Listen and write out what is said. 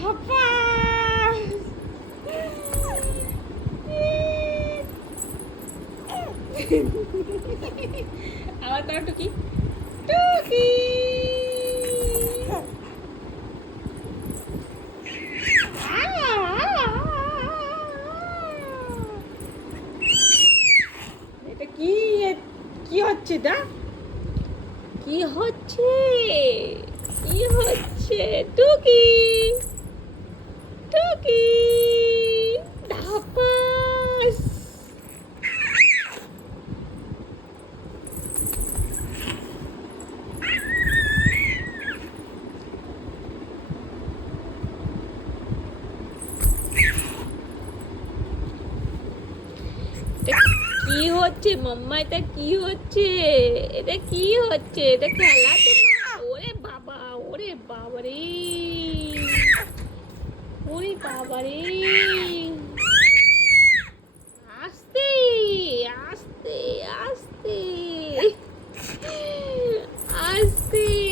বাবা আবার করো টুকি টুকি এটা কি কি হচ্ছে এটা কি হচ্ছে কি হচ্ছে টুকি টুকি ধাপাস কি হচ্ছে মাম্মা এটা কি হচ্ছে এটা কি হচ্ছে এটা খেলাতে ওরে বাবা ওরে বাবা রে ওরে বাবা রে আস্তে আস্তে আস্তে আস্তে